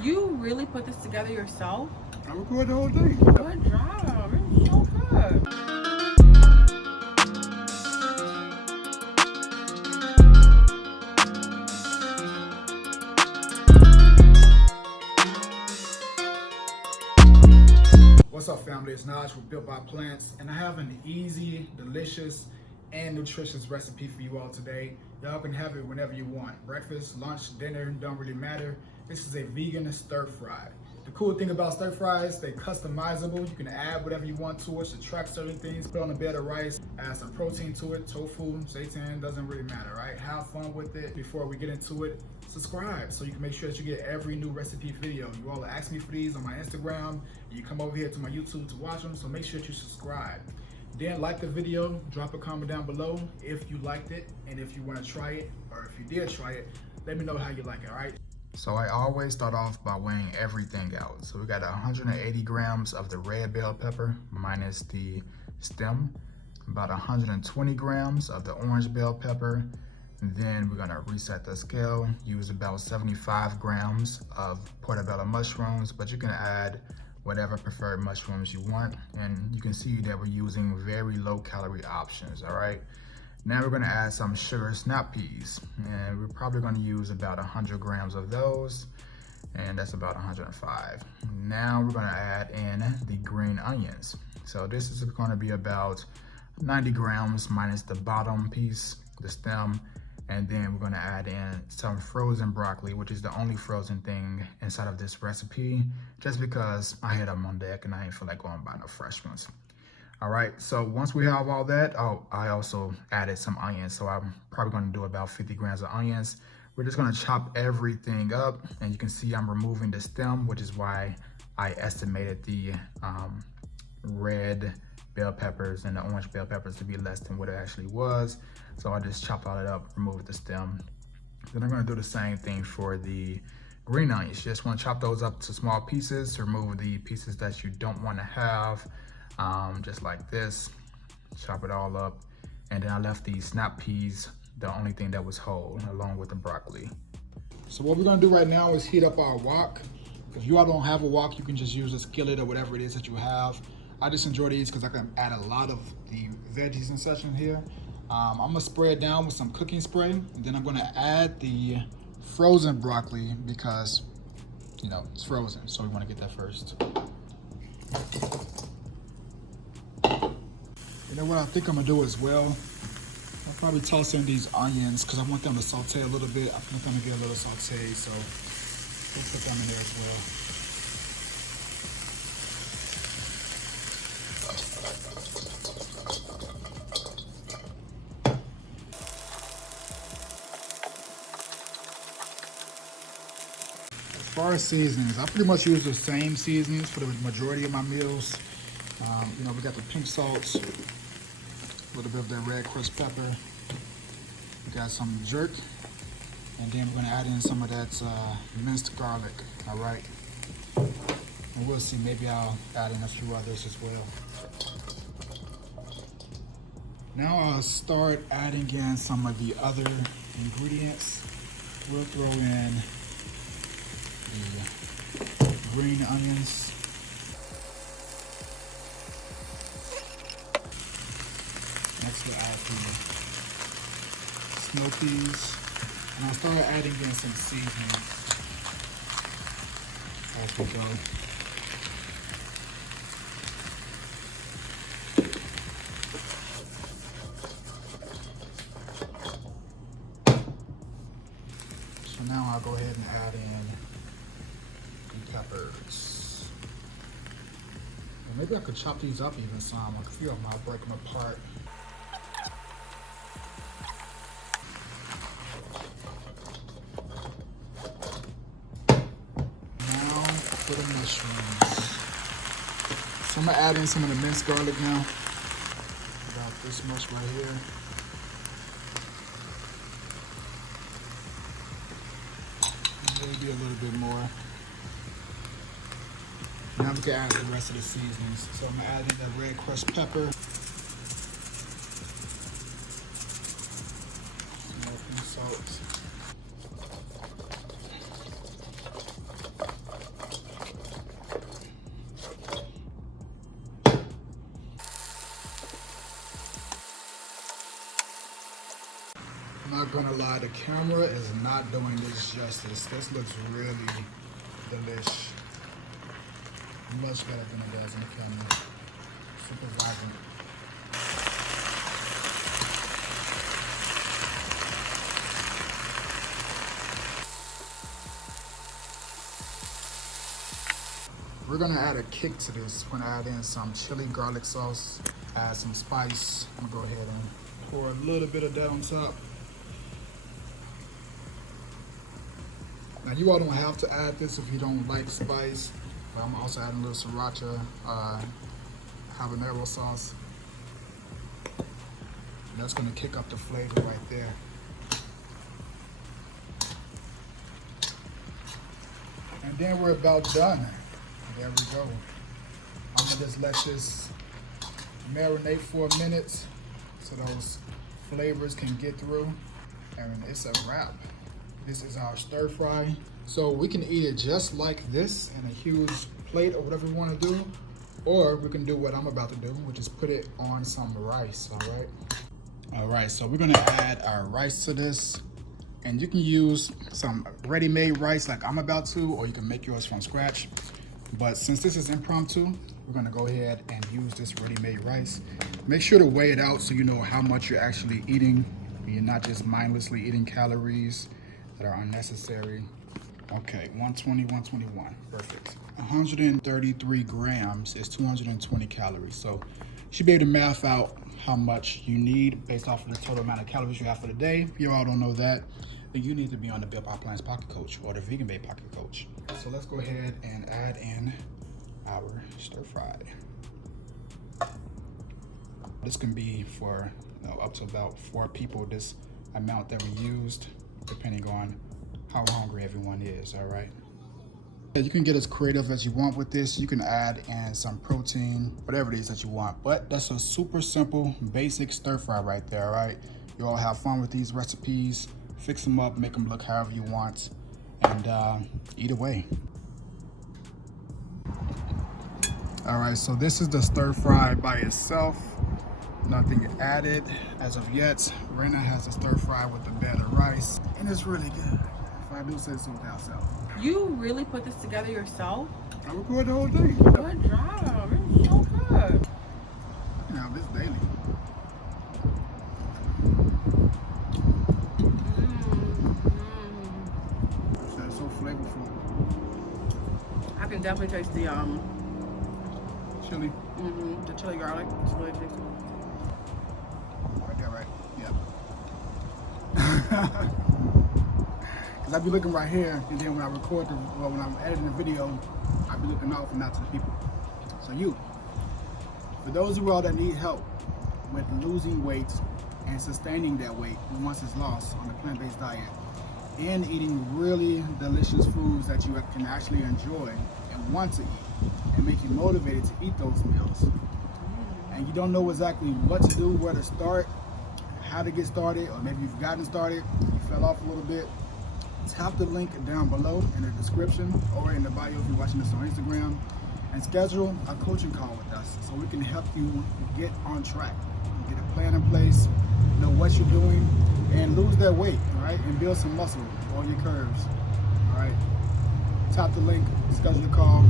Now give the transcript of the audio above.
You really put this together yourself? I record the whole thing. Good job. It's so good. What's up, family? It's Naj with Built by Plants, and I have an easy, delicious, and nutritious recipe for you all today. Y'all can have it whenever you want. Breakfast, lunch, dinner, don't really matter. This is a vegan stir fry. The cool thing about stir fries, they're customizable. You can add whatever you want to it, subtract certain things, put on a bed of rice, add some protein to it, tofu, seitan, doesn't really matter, right? Have fun with it. Before we get into it, subscribe so you can make sure that you get every new recipe video. You all ask me for these on my Instagram. You come over here to my YouTube to watch them, so make sure that you subscribe. Then like the video, drop a comment down below if you liked it, and if you want to try it, or if you did try it, let me know how you like it, all right? So I always start off by weighing everything out. So we got 180 grams of the red bell pepper minus the stem, about 120 grams of the orange bell pepper. And then we're gonna reset the scale, use about 75 grams of portobello mushrooms, but you can add whatever preferred mushrooms you want. And you can see that we're using very low calorie options, all right? Now we're gonna add some sugar snap peas, and we're probably gonna use about 100 grams of those, and that's about 105. Now we're gonna add in the green onions. So this is gonna be about 90 grams minus the bottom piece, the stem, and then we're gonna add in some frozen broccoli, which is the only frozen thing inside of this recipe, just because I had them on deck and I ain't feel like going buy no fresh ones. All right, so once we have all that, I also added some onions. So I'm probably gonna do about 50 grams of onions. We're just gonna chop everything up, and you can see I'm removing the stem, which is why I estimated the red bell peppers and the orange bell peppers to be less than what it actually was. So I just chopped all that up, removed the stem. Then I'm gonna do the same thing for the green onions. You just wanna chop those up to small pieces, remove the pieces that you don't wanna have. Just like this, chop it all up. And then I left the snap peas, the only thing that was whole, along with the broccoli. So what we're gonna do right now is heat up our wok. If you all don't have a wok, you can just use a skillet or whatever it is that you have. I just enjoy these because I can add a lot of the veggies and such in here. I'm gonna spray it down with some cooking spray, and then I'm gonna add the frozen broccoli because, you know, it's frozen, so we wanna get that first. You know what I think I'm gonna do as well? I'll probably toss in these onions because I want them to saute a little bit. I want them to get a little sauteed, so we'll put them in there as well. As far as seasonings, I pretty much use the same seasonings for the majority of my meals. You know, we got the pink salts, a little bit of that red crushed pepper. We got some jerk, and then we're gonna add in some of that minced garlic, all right? And we'll see, maybe I'll add in a few others as well. Now I'll start adding in some of the other ingredients. We'll throw in the green onions. Next we'll add the snow peas. And I'll start adding in some seasoning as we go. So now I'll go ahead and add in the peppers. And maybe I could chop these up even some. I feel them, I'll break them apart. For the mushrooms. So I'm gonna add in some of the minced garlic now. About this much right here. Maybe a little bit more. Now we can add the rest of the seasonings. So I'm gonna add in the red crushed pepper. Some salt. lie, the camera is not doing this justice. This looks really delish. Much better than it does in the camera. Super vibrant. We're gonna add a kick to this. We're gonna add in some chili garlic sauce, add some spice. I'm gonna go ahead and pour a little bit of that on top. Now you all don't have to add this if you don't like spice, but I'm also adding a little sriracha habanero sauce. And that's gonna kick up the flavor right there. And then we're about done. There we go. I'm gonna just let this marinate for a minute so those flavors can get through. And it's a wrap. This is our stir fry. So we can eat it just like this in a huge plate or whatever we wanna do. Or we can do what I'm about to do, which is put it on some rice, all right? All right, so we're gonna add our rice to this. And you can use some ready-made rice like I'm about to, or you can make yours from scratch. But since this is impromptu, we're gonna go ahead and use this ready-made rice. Make sure to weigh it out so you know how much you're actually eating. You're not just mindlessly eating calories that are unnecessary. Okay, 120, 121, perfect. 133 grams is 220 calories. So you should be able to math out how much you need based off of the total amount of calories you have for the day. If you all don't know that, then you need to be on the Built by Plants Pocket Coach or the Vegan Babe Pocket Coach. So let's go ahead and add in our stir fry. This can be for up to about 4 people, this amount that we used, depending on how hungry everyone is, all right? You can get as creative as you want with this. You can add in some protein, whatever it is that you want. But that's a super simple, basic stir fry right there, all right? You all have fun with these recipes. Fix them up, make them look however you want, and eat away. All right, so this is the stir fry by itself. Nothing added as of yet. Rena has a stir fry with a bed of rice, and it's really good. If I do say so myself. You really put this together yourself? I record the whole thing. Good job. It's so good. Now this daily. That's so flavorful. I can definitely taste the Chili. the chili garlic. It's really tasty. Right there, right? Yeah. Cause I be looking right here, and then when I record when I'm editing the video, I be looking out and out to the people. So for those of you all that need help with losing weight and sustaining that weight once it's lost on a plant-based diet, and eating really delicious foods that you can actually enjoy and want to eat, and make you motivated to eat those meals, and you don't know exactly what to do, where to start, how to get started, or maybe you've gotten started, you fell off a little bit, tap the link down below in the description or in the bio if you're watching this on Instagram, and schedule a coaching call with us so we can help you get on track, get a plan in place, know what you're doing, and lose that weight, all right, and build some muscle for all your curves, all right. Tap the link, schedule a call.